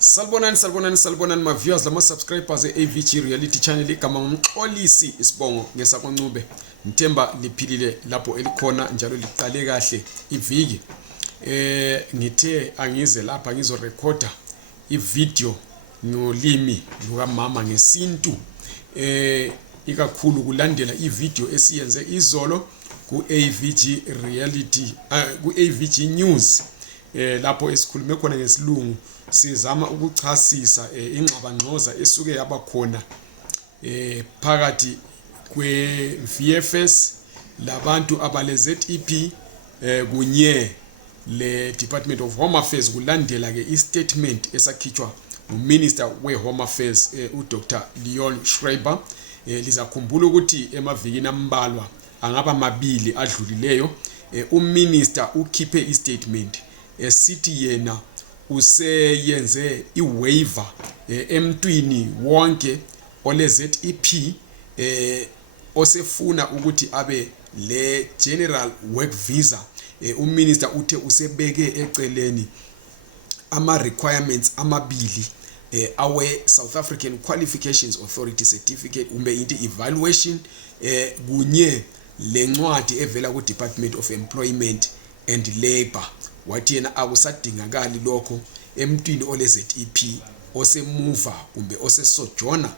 Salibonani my viewers lama subscribers eAVG Reality Channel igama ngumxolisi isibongo ngesakoncube ngithemba liphilile lapho elikhona njalo liqale kahle iviki ngithe angize lapha ngizorecorda ivideo ngolimi luka mama ngesintu ikakhulu kulandela ivideo esiyenze izolo ku AVG Reality ku AVG News lapho esikhulume khona ngesilungu sizama ukuchasisa ingxabangxoza esuke yabakhona phakathi kwe VFS labantu abale ZEP kunye le Department of Home Affairs kulandela ke istatement esakhitshwa uMinister we Home Affairs uDr Leon Schreiber lizakhumbula ukuthi emavikini ambalwa angaba mabili adlulileyo uMinister ukhiphe istatement esithi yena useyenze iwaiver emntwini wonke ole ZEP osefuna ukuthi abe le general work visa uMinister uthe usebeke eceleni ama requirements amabili awe South African Qualifications Authority certificate umbe into evaluation kunye lencwadi evela ku Department of Employment and Labor wathi yena akusadingakali lokho emntwini ole ZEP osemuva kumbe osesojourner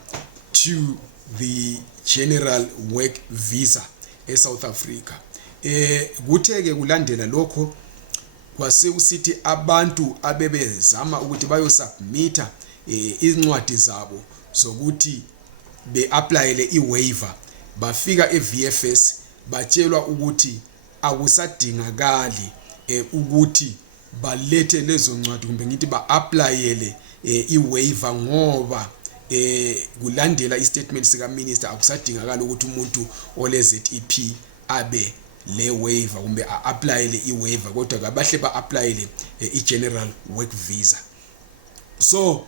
to the general work visa eSouth Africa kutheke kulandela lokho kwase usithi abantu abebezama ukuthi bayosubmita incwadi zabo zokuthi beapplyele iwaiver bafika eVFS batshelwa ukuthi akusadingakali ukuthi balethe lezo ncwadi kumbe ngithi baapplyele iwaiver ngoba kulandela istatement sika minister akusadingakala ukuthi umuntu ole ZEP abe le waiver kumbe aapplyele iwaiver kodwa kabahle baapplyele igeneral work visa. So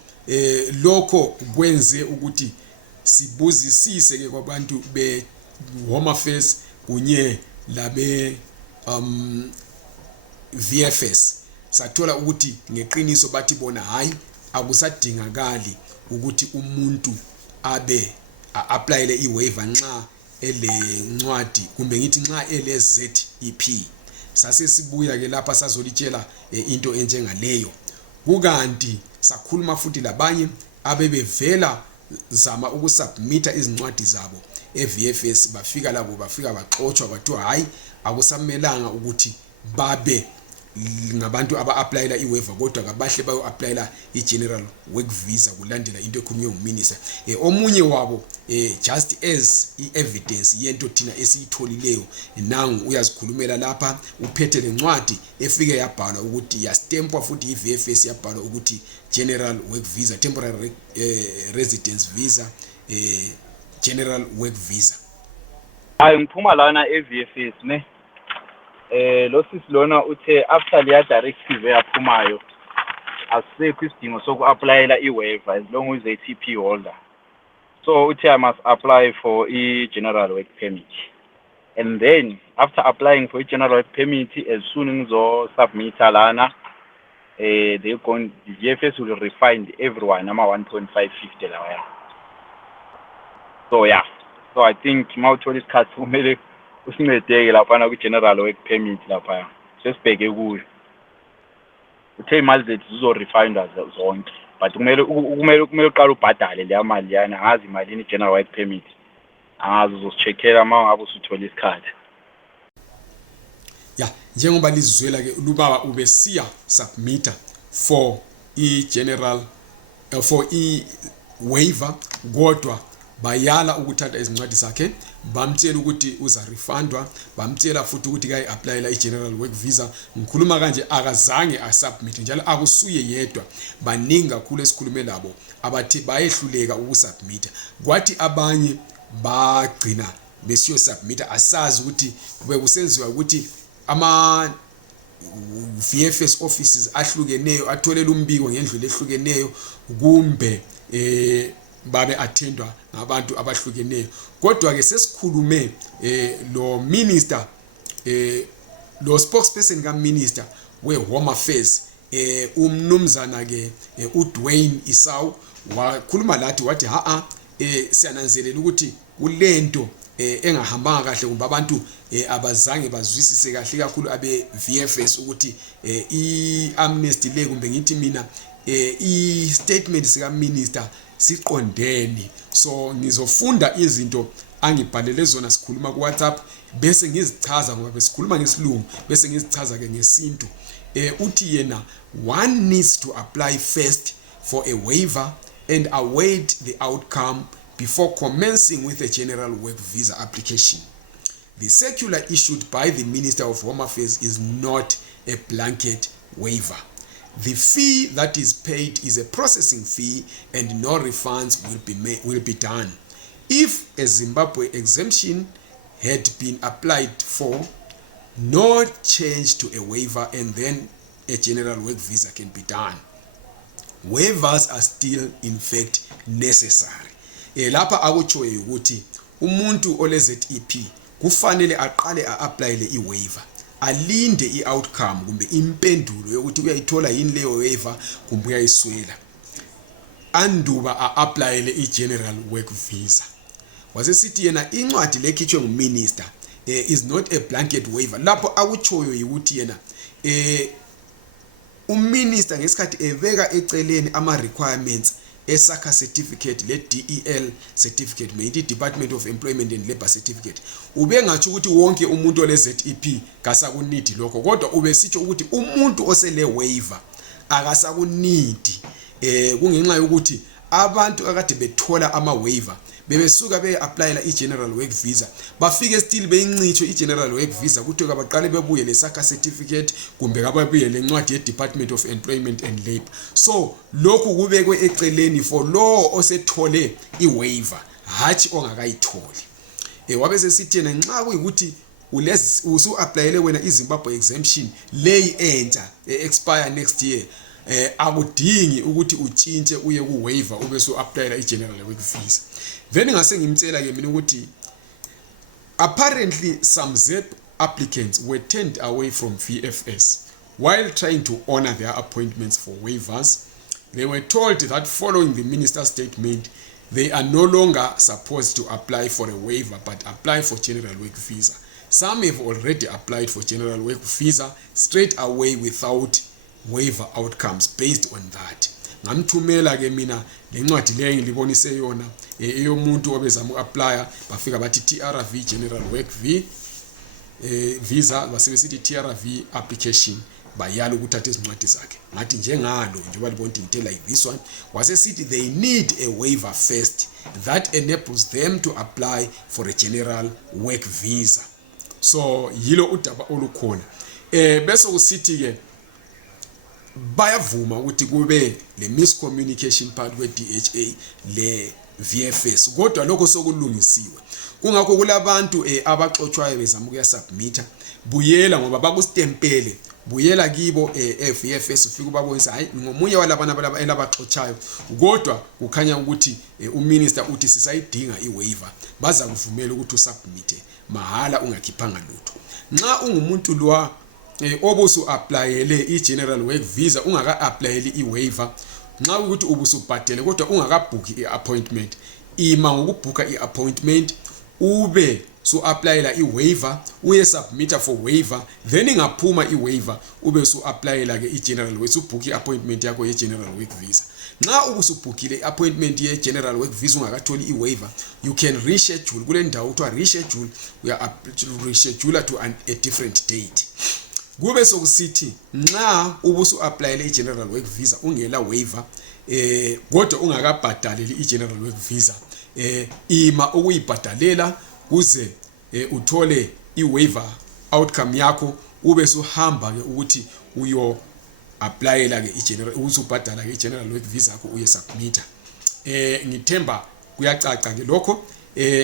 lokho kwenze ukuthi sibuzisise ke kwabantu be Home Affairs kunye labe VFS sathola ukuthi ngeqiniso bathi bona hayi akusadingakali ukuthi umuntu abe applyele iwaiver nxa ele ncwadi kumbe ngithi nxa ele ZEP. Sase sibuya ke lapha sazolitshela into enjengaleyo kukanti sakhuluma futhi labanye abebevela zama ukusubmita izincwadi zabo eVFS bafika labo bafika baxoxwa bathiwa hayi akusamelanga ukuthi babe ngabantu aba-applyela iwaiver kodwa kabahle bayo-applyela i-general work visa kulandela into ekhulunywe nguMinister. Omunye wabo just as i-evidence yento thina esiyitholileyo nangu uyazikhulumela lapha uphethe lencwadi efike yabhalwa ukuthi yastempwa futhi iVFS yabhalwa ukuthi general work visa temporary residence visa general work visa. Hayi ngiphuma lana eVFS ne lo sisilona uthe after leya directive yaphumayo asisekho isidingo soku-applyela iwaiver as long as ZEP holder. So uthe I must apply for i-general work permit, and then after applying for i-general work permit as soon ngizo-submit lana the VFS will refund everyone ama 1.550 lawaya. So yeah, so I think mawuthola isikhathi kumele usincedeke lapha ku general work permit lapha sesibheke kuyo uthe imali zethu zizo refunders zonke but kumele uqala ubhadale le mali yana angazi imali ni general work permit angazi uzosicheckela uma ngabe usuthola isikhathi ya njengoba lizizwela ke lubaba ubesiya submita for i-general for i-waiver kodwa bayala ukuthatha izincwadi zakhe bamtshela ukuthi uza refundwa bamtshela futhi ukuthi kayi applyela i-general work visa. Ngikhuluma kanje akazange asubmit njalo akusuye yedwa baningi kakhulu esikhulume labo abathi bayehluleka ukusubmita kwathi abanye bagcina besiyo submita asazi ukuthi bekusenziwa ukuthi ama VFS offices ahlukeneyo atholela umbiko ngendlela ehlukeneyo kumbe babe attendwa ngabantu abahlukeneyo kodwa ke sesikhulume lo minister lo spokesperson ka minister we Home Affairs umnumzana ke uDwayne Isaw wakhuluma lathi wathi siyananzelela ukuthi kulento engahambanga kahle kumbe abantu abazange bazwisise kahle kakhulu abe VFS ukuthi iamnesty le kumbe ngithi mina i-statement sika minister siqondene. So ngizofunda izinto angibhalele zona sikhuluma ku WhatsApp bese ngizichaza ngoba besikhuluma ngesilungu bese ngizichaza ke ngesintu. Uthi yena one needs to apply first for a waiver and await the outcome before commencing with a general work visa application. The circular issued by the Minister of Home Affairs is not a blanket waiver. The fee that is paid is a processing fee and no refunds will be done. If a Zimbabwe exemption had been applied for, no change to a waiver and then a general work visa can be done. Waivers are still in fact necessary. Lapha akutshoyo ukuthi umuntu ole ZEP kufanele aqale applyele iwaiver, alinde i-outcome kumbe impendulo yokuthi uyayithola yini leyo waiver kumbe uyayiswela, anduba applyele i-general work visa. Wasesithi yena incwadi lekhitshwe nguminister is not a blanket waiver. Lapho akutshoyo ukuthi yena uminister ngesikhathi ebeka eceleni ama requirements esakha certificate le DEL certificate meyithi Department of Employment and Labor certificate, ubengathi ukuthi wonke umuntu ole ZEP kasakunidi lokho, kodwa ubesitsho ukuthi umuntu osele waiver akasakunidi kungenxa yokuthi abantu akade bethola ama waiver bebesuka beapplyela i-general work visa bafike still beyincitsho i-general work visa kuthi abaqale bebuye lesakha certificate kumbe kababuye lencwadi ye-Department of Employment and Labor. So lokhu kubekwe eceleni for lo osethole i-waiver hathi ongakayitholi. Wabe sesithi yena nxa kuyikuthi usu-applyele wena iZimbabwe exemption leyi entsha expire next year, akudingi ukuthi utshintshe uye ku waiver ube so applyela i-general work visa. Then ngase ngimtshela ke mina ukuthi apparently some ZEP applicants were turned away from VFS while trying to honor their appointments for waivers. They were told that following the minister's statement they are no longer supposed to apply for a waiver but apply for general work visa. Some have already applied for general work visa straight away without waiver outcomes based on that. Ngamthumela ke mina lencwadi leyo ngilibonise yona eyomuntu obezama uapply bafika bathi TRV general work visa basebesithi TRV application bayala ukuthatha izincwadi zakhe. Ngathi njengalo njengoba libonke into like this one wasesithi they need a waiver first that enables them to apply for a general work visa. So yilo udaba olukhona. Bese usithi ke bayavuma ukuthi kube le miscommunication part kwe DHA le VFS, kodwa lokho sokulungisiwe. Kungakho kulabantu abaxoxwayo bezama ukuyasubmita, buyela ngoba bakustempele, buyela kibo VFS ufike ubabonisa hayi ngomunye walabana elabaxoxayo, kodwa kukhanya ukuthi uminister uthi sisayidinga iwaiver, baza kuvumela ukuthi usubmite mahala ungakhiphanga lutho. Nxa ungumuntu lwa obusu applyele i-general work visa ungaka applyele i-waiver, nxa ukuthi ubusubhadele kodwa ungakabhukhi i-appointment, ima ngokubhuka i-appointment ube so applyela i-waiver uye submita for waiver, then ingaphuma i-waiver ube so applyela ke i-general work, ubhuki i-appointment yakho ye-general work visa. Nxa ubusubhukile i-appointment ye-general work visa ungakatholi i-waiver, you can reschedule kule ndawo kuthiwa reschedule, uya reschedule to a different date. Kube sokusithi nxa ubusu applyele i-general work visa ungela waiver kodwa ungakabhadaleli i-general work visa, ima ukuyibhadalela kuze uthole i-waiver outcome yakho ube suhamba ke ukuthi uyo applyela ke i-general usubhadala ke i-general work visa yakho uye submita. Ngithemba kuyacaca ke lokho.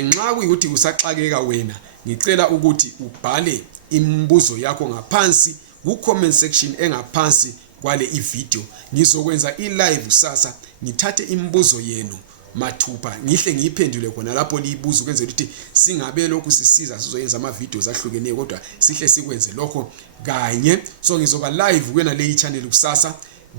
Nxa kuyikuthi usaxakeka wena ngicela ukuthi ubhale imibuzo yakho ngaphansi ku comment section engaphansi kwale i-video. Ngizokwenza i-live sasa ngithathe imibuzo yenu mathupha ngihle ngiyiphendule khona lapho liyibuza ukwenzela ukuthi singabe lokhu sisiza sizoyenza ama videos ahlukeneyo kodwa sihle sikwenze lokho kanye. So ngizoba live kwena le channel kusasa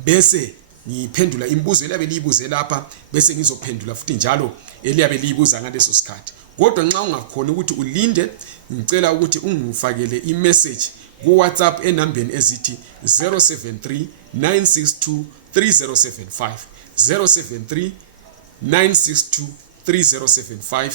bese ngiphendula imibuzo eliyabe liyibuze lapha bese ngizophendula futhi njalo eliyabe liyibuza ngaleso sikhathi. Kodwa nxa ungakhona ukuthi ulinde ngicela ukuthi ungifakele i-message ku WhatsApp enambeni ezithi 073 962 3075 073 962 3075.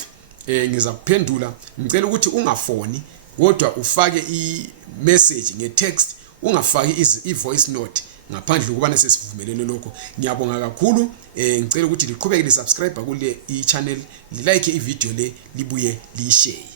Ngiza kuphendula. Ngicela ukuthi ungafoni kodwa ufake i-message nge-text, ungafaki i-voice note ngaphandle ukubana sesivumelene lokho. Ngiyabonga kakhulu. Ngicela ukuthi liqhubeke lisubscribe kule i-channel, like i-video le, libuye liyishare.